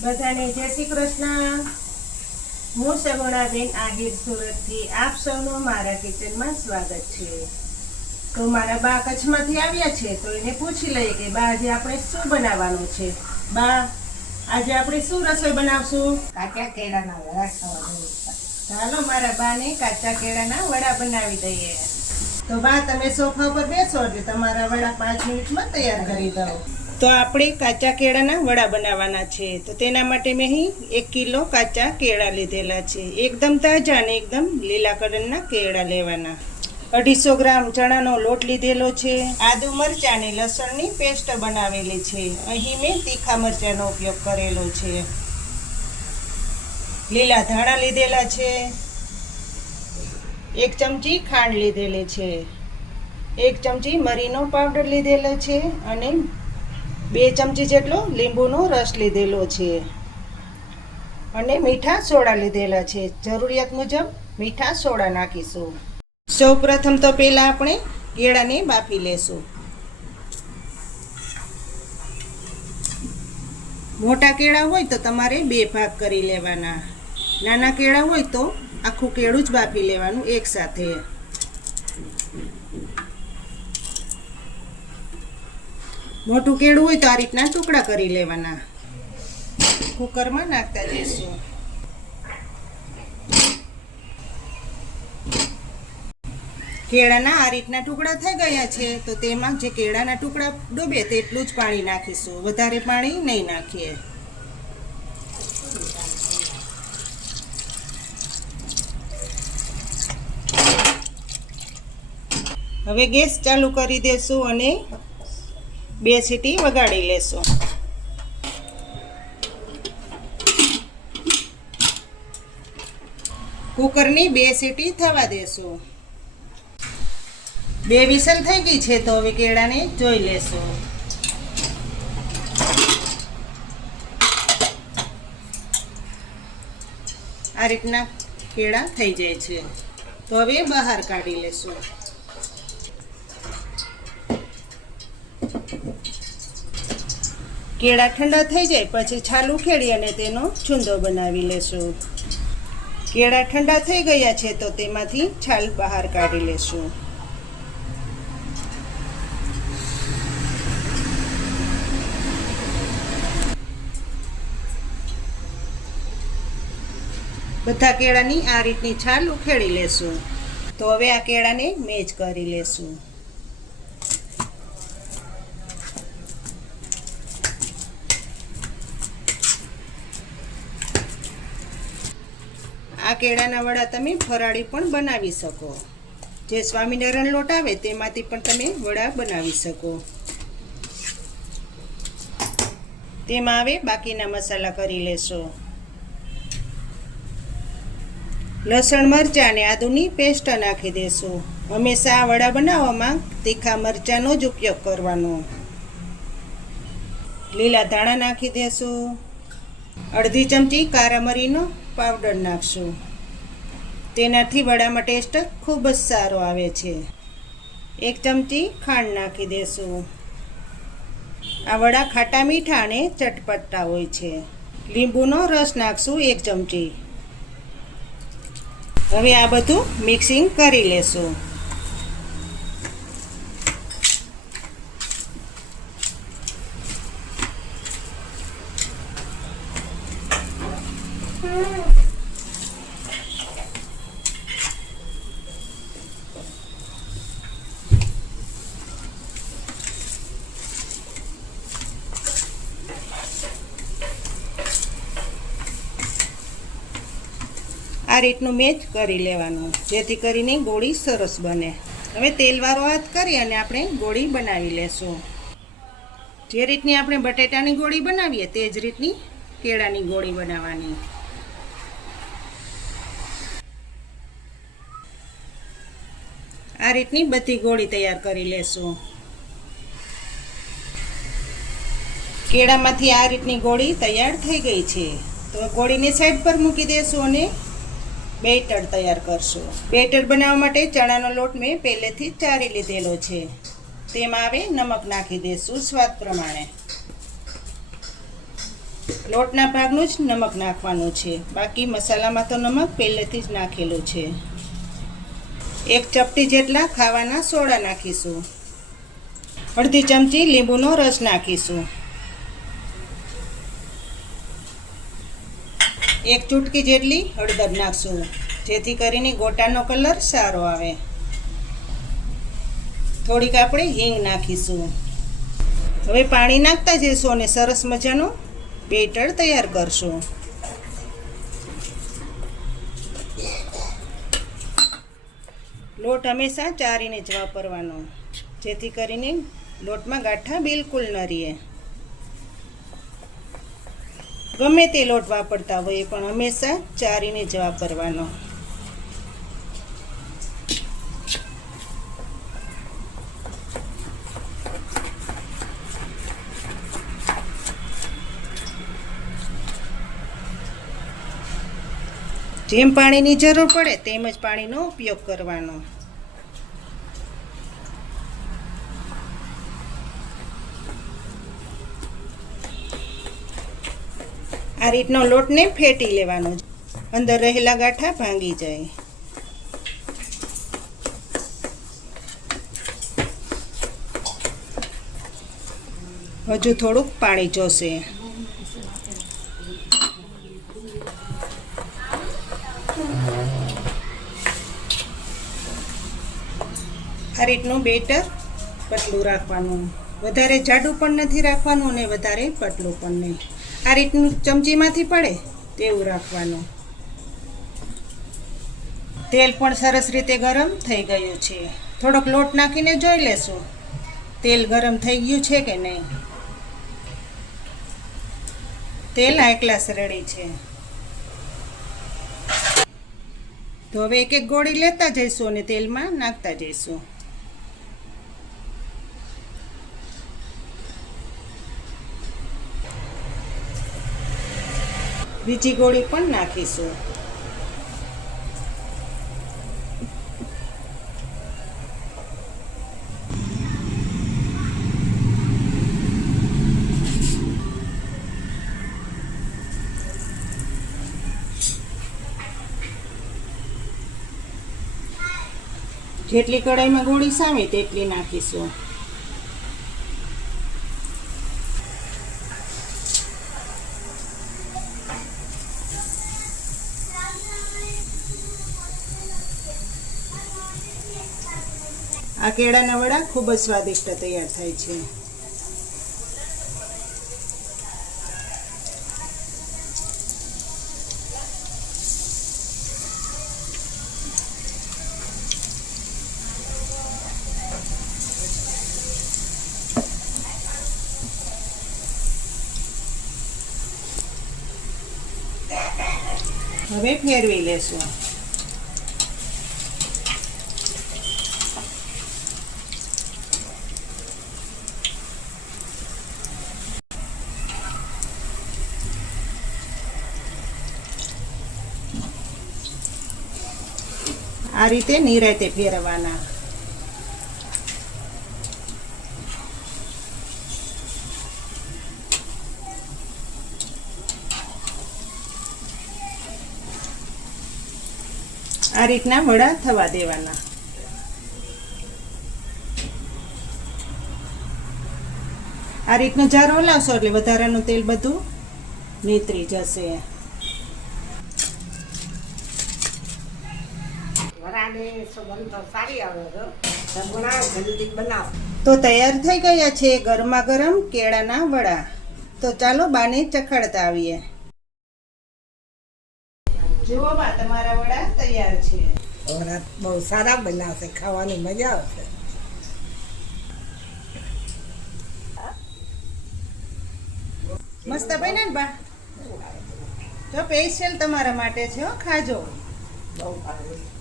બધાને જય શ્રી કૃષ્ણ। હું સગુણાબેન આહિર સુરતથી આપ સૌનું મારા કિચનમાં સ્વાગત છે। તો મારા બા કચ્છમાંથી આવ્યા છે તો એને પૂછી લઈએ કે બા આજે આપણે શું બનાવવાનું છે। બા આજે આપણે શું રસોઈ બનાવશું? કાચા કેળાના વડા ખાવા ચાલો મારા બાને કાચા કેળાના વડા બનાવી દઈએ। તો બા તમે સોફા પર બેસો એટલે તમારા વડા 5 મિનિટમાં તૈયાર કરી દઉં। તો આપણે કાચા કેળાના વડા બનાવવાના છે। તો તેના માટે મેં અહીં 1 કિલો કાચા કેળા લીધેલા છે। એકદમ તાજા અને એકદમ લીલા કલરના કેળા લેવાના। 250 ગ્રામ ચણાનો લોટ લીધેલો છે। આદુ મરચાં અને લસણની પેસ્ટ બનાવેલી છે। અહીં મેં તીખા મરચાંનો ઉપયોગ કરેલો છે। લીલા ધાણા લીધેલા છે। 1 ચમચી ખાંડ લીધેલી છે। 1 ચમચી મરીનો પાવડર લીધેલો છે અને 2 ચમચી જેટલો લીંબુનો રસ લીધેલો છે અને મીઠા સોડા લીધેલા છે। જરૂરિયાત મુજબ મીઠા સોડા નાખીશું। સૌપ્રથમ તો પહેલાં આપણે કેળાને બાફી લેશું। મોટા કેળા હોય તો તમારે 2 ભાગ કરી લેવાના। નાના કેળા હોય તો આખું કેળું જ બાફી લેવાનું એકસાથે। મોટું કેળું હોય તો આ રીતના ટુકડા કરી લેવાના। કુકરમાં નાખતા જઈશું। કેળાના આ રીતના ટુકડા થઈ ગયા છે તો તેમાં જે કેળાના ટુકડા ડૂબે તેટલું જ પાણી નાખીશું, વધારે પાણી નહીં નાખીએ। હવે ગેસ ચાલુ કરી દેશું અને 2 સીટી વગાડી લેશું। કુકરની 2 સીટી થવા દેશું। 2 વિસલ થઈ ગઈ છે તો હવે કેળાને જોઈ લેશું। આ રીતના કેળા થઈ જાય છે તો હવે બહાર કાઢી લેશું। કેળા ઠંડા થઈ જાય પછી છાલ ઉખેડી અને તેનો છૂંદો બનાવી લેશું। કેળા ઠંડા થઈ ગયા છે તો તેમાંથી છાલ બહાર કાઢી લેશું। બધા કેળાની આ રીતની છાલ ઉખેડી લેશું। તો હવે આ કેળાને મેચ કરી લેશું। આ કેળાના વડા તમે ફરાળી પણ બનાવી શકો। જે સ્વામિનારાયણ લોટ આવે તેમાંથી પણ તમે વડા બનાવી શકો। તેમાં હવે બાકીના મસાલા કરી લેશો। લસણ મરચાં અને આદુની પેસ્ટ નાખી દેશો। હંમેશા આ વડા બનાવવામાં તીખા મરચાંનો જ ઉપયોગ કરવાનો। લીલા ધાણા નાખી દેશું। 1/2 ચમચી કારા મરીનો પાવડર નાખશું। તેનાથી વડામાં ટેસ્ટ ખૂબ જ સારો આવે છે। 1 ચમચી ખાંડ નાખી દેશું। આ વડા ખાટા મીઠા અને ચટપટા હોય છે। લીંબુનો રસ નાખશું 1 ચમચી। હવે આ બધું મિક્સિંગ કરી લેશું। આ રીતનું મેચ કરી લેવાનું જેથી કરીને ગોળી સરસ બને। હવે તેલવાળો હાથ કરી અને આપણે ગોળી બનાવી લેશું। જે રીતની આપણે બટેટાની ગોળી બનાવીએ તે જ રીતની કેળાની ગોળી બનાવવાની। આ રીતની બધી ગોળી તૈયાર કરી લેશું। કેળામાંથી આ રીતની ગોળી તૈયાર થઈ ગઈ છે તો ગોળીને સાઈડ પર મૂકી દેશું અને બેટર તૈયાર કરશું। બેટર બનાવવા માટે ચણાનો લોટ મેં પહેલેથી જ ચાળી લીધેલો છે। તેમાં હવે નમક નાખી દઈશું સ્વાદ પ્રમાણે। લોટના ભાગનું જ નમક નાખવાનું છે, બાકી મસાલામાં તો નમક પહેલેથી જ નાખેલું છે. 1 ચપટી જેટલા ખાવાના સોડા નાખીશું. અડધી ચમચી લીંબુનો રસ નાખીશું. 1 ચૂટકી જેટલી હળદર નાખશું, જેથી કરીને ગોટાનો કલર સારો આવે. થોડીક આપણે હિંગ નાખીશું. હવે પાણી નાખતા જઈશું અને સરસ મજાનું બેટર તૈયાર કરશું. લોટ હંમેશા ચારીને જ વાપરવાનો, જેથી કરીને લોટમાં ગાંઠા બિલકુલ ન રહે. ગમે તે લોટ વાપરતા હોય પણ હંમેશા ચારીને જ વાપરવાનો. જેમ પાણીની જરૂર પડે તેમ જ પાણીનો ઉપયોગ કરવાનો. આ રીતનો લોટને ફેટી લેવાનો, અંદર રહેલા ગાંઠા ભાંગી જાય. હજુ થોડુંક પાણી જોશે. આ રીતનું બેટર પતલું રાખવાનું, વધારે જાડું પણ નથી રાખવાનું અને વધારે પતલું પણ નહીં. આ રીતનું ચમચીમાંથી પડે તેવું રાખવાનું. તેલ પણ સરસ રીતે ગરમ થઈ ગયું છે. થોડોક લોટ નાખીને જોઈ લેશું તેલ ગરમ થઈ ગયું છે કે નહીં. તેલ હાઈ ક્લાસ રેડી છે. તો હવે એક એક ગોળી લેતા જઈશું અને તેલમાં નાખતા જઈશું. બીજી ગોળી પણ નાખીશું. જેટલી કઢાઈમાં ગોળી સામે તેટલી નાખીશું. આ કેળાના વડા ખૂબ જ સ્વાદિષ્ટ તૈયાર થાય છે. હવે ફેરવી લેશું. આ રીતે નિરાંતે ફેરવવાના. આ રીતના વડા થવા દેવાના. આ રીતનો જાર હલાવશો એટલે વધારાનું તેલ બધું નીતરી જશે. વરાની સુગંધ તો સારી આવે છે. બનાવ જલ્દી બનાવ. તો તૈયાર થઈ ગયા છે ગરમા ગરમ કેળાના વડા. તો ચાલો બાને ચખાડતા આવીએ. જુઓ બા, તમારા વડા તૈયાર છે. વડા બહુ સારા બનાવશે, ખાવાની મજા આવશે. મસ્ત બન્યા ને બા? જો સ્પેશિયલ તમારા માટે છે હો, ખાજો. બહુ સારું.